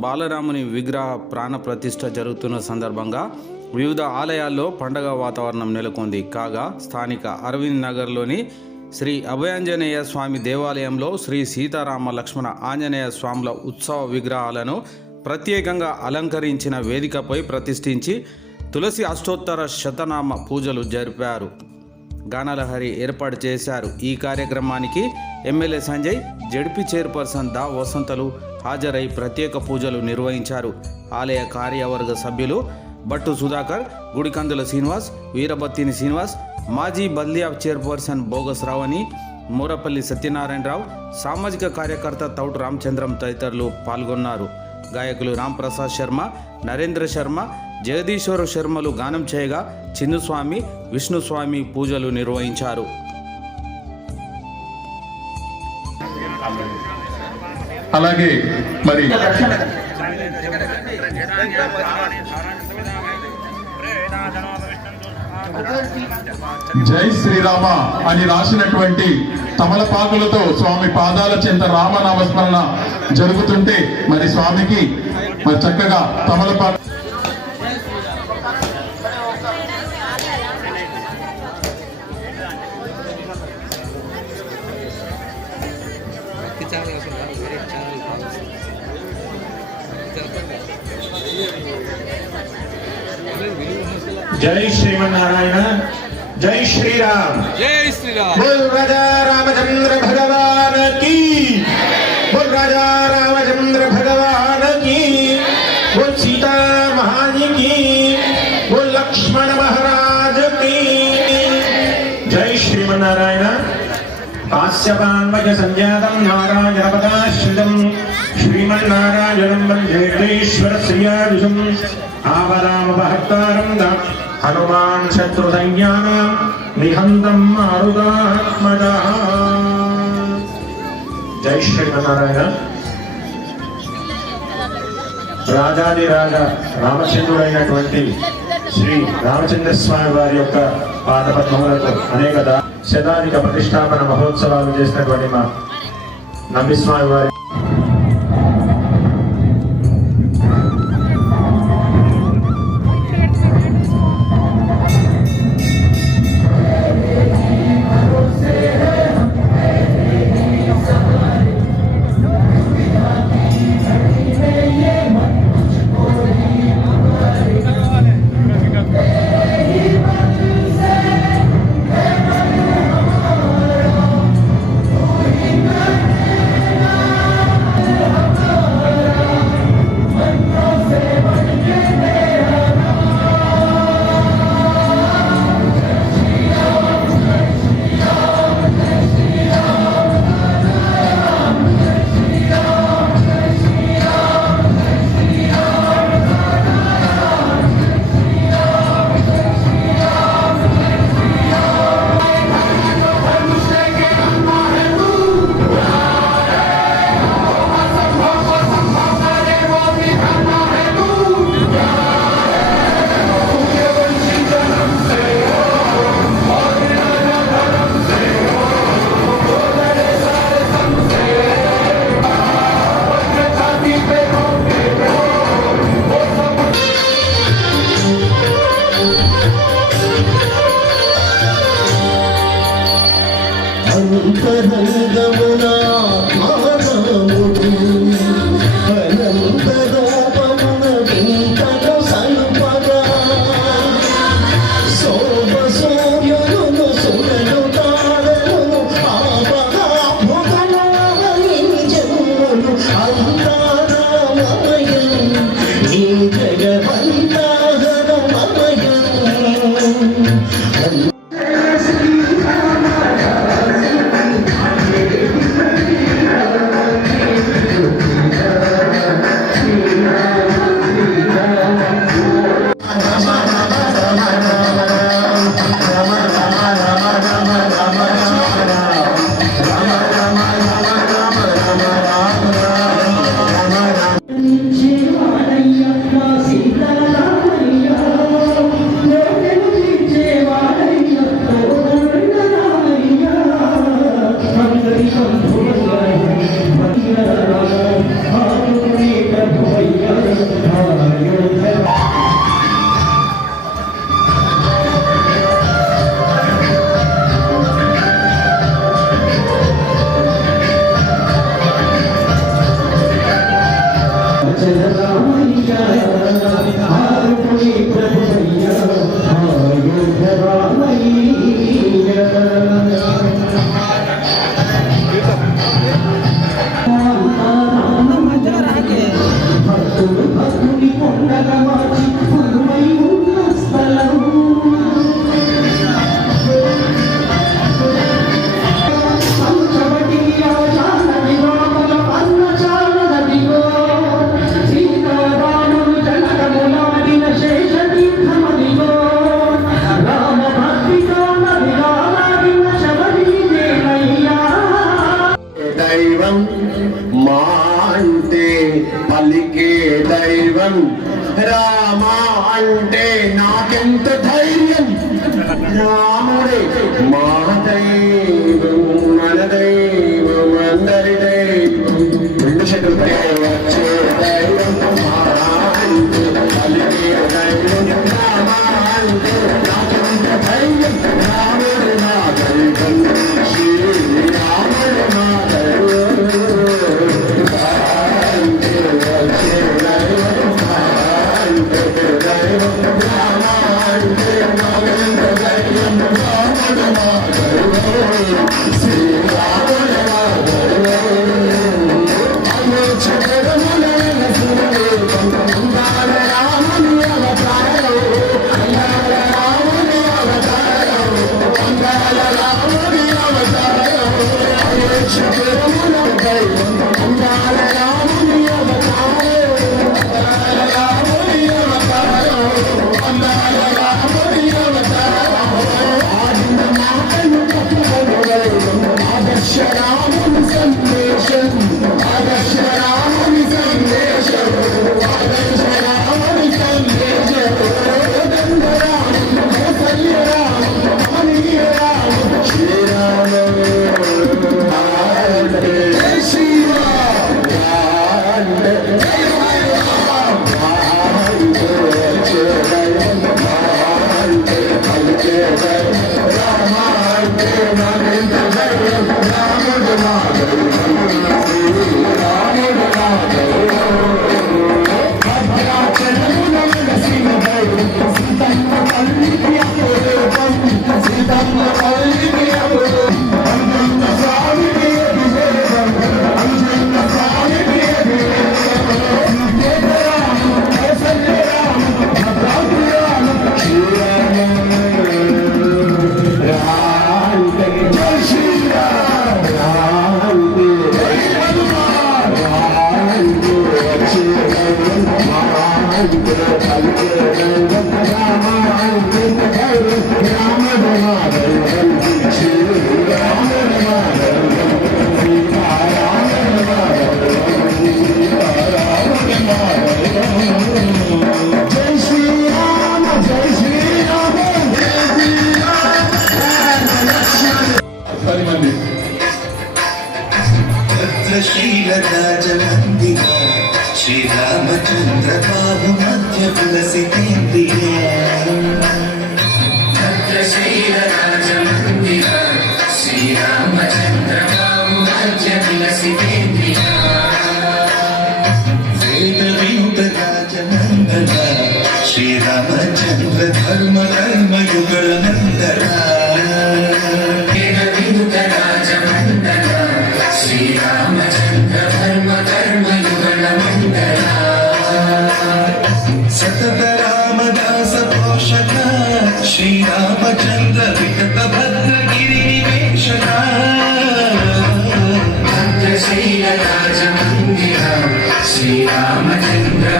బాలరాముని విగ్రహ ప్రాణ ప్రతిష్ట జరుగుతున్న సందర్భంగా వివిధ ఆలయాల్లో పండగ వాతావరణం నెలకొంది. కాగా స్థానిక అరవింద్ నగర్లోని శ్రీ అభయాంజనేయ స్వామి దేవాలయంలో శ్రీ సీతారామ లక్ష్మణ ఆంజనేయ స్వాముల ఉత్సవ విగ్రహాలను ప్రత్యేకంగా అలంకరించిన వేదికపై ప్రతిష్ఠించి తులసి అష్టోత్తర శతనామ పూజలు జరిపారు. గానలహరి ఏర్పాటు చేశారు. ఈ కార్యక్రమానికి ఎమ్మెల్యే సంజయ్ జడ్పీ చైర్పర్సన్ దా వసంతలు హాజరై ప్రత్యేక పూజలు నిర్వహించారు. ఆలయ కార్యవర్గ సభ్యులు బట్టు సుధాకర్ గుడికందుల శ్రీనివాస్ వీరబత్తిని శ్రీనివాస్ మాజీ బల్దియా చైర్పర్సన్ బోగస్ రావని మూరపల్లి సత్యనారాయణరావు సామాజిక కార్యకర్త తౌటు రామచంద్రం తదితరులు పాల్గొన్నారు. గాయకులు రాంప్రసాద్ శర్మ నరేంద్ర శర్మ జగదీశ్వర శర్మలు గానం చేయగా చిన్నుస్వామి విష్ణుస్వామి పూజలు నిర్వహించారు. అలాగే మరి జై శ్రీరామ అని రాసినటువంటి తమలపాకులతో స్వామి పాదాల చెంత రామనామస్మరణ జరుగుతుంటే మరి స్వామికి మరి చక్కగా తమలపాకు जय श्रीमनारायण जय श्री राम जय श्री राम बोल राजा रामचंद्र भगवान की। बोल राजा रामचंद्र भगवान की। बोल सीता महारानी की। बोल लक्ष्मण महाराज की। जय श्रीमनारायण पास्यपान्मज श्रीमारायण नारायणपदाश्रितम आवराम भक्ता హనుమాన్ శత్రు సంజ్ఞానం నిహంతం మారుదాత్మ జై శ్రీమన్నారాయణ రాజాది రాజ రామచంద్రుడైనటువంటి శ్రీ రామచంద్ర స్వామి వారి యొక్క పాదపద్మములతో అనేక శతాధిక ప్రతిష్టాపన మహోత్సవాలు చేసినటువంటి మా నమ్మిస్వామి వారి Gracias. అంటే నాకెంత ధైర్యం? రాముడే మా श्रीरामचन्द्र धर्म कर्म युगल नन्दना श्रीरामचन्द्र धर्म कर्म युगल मन्दना सतत रामदास पोषक श्रीरामचन्द्र विकट రామచంద్ర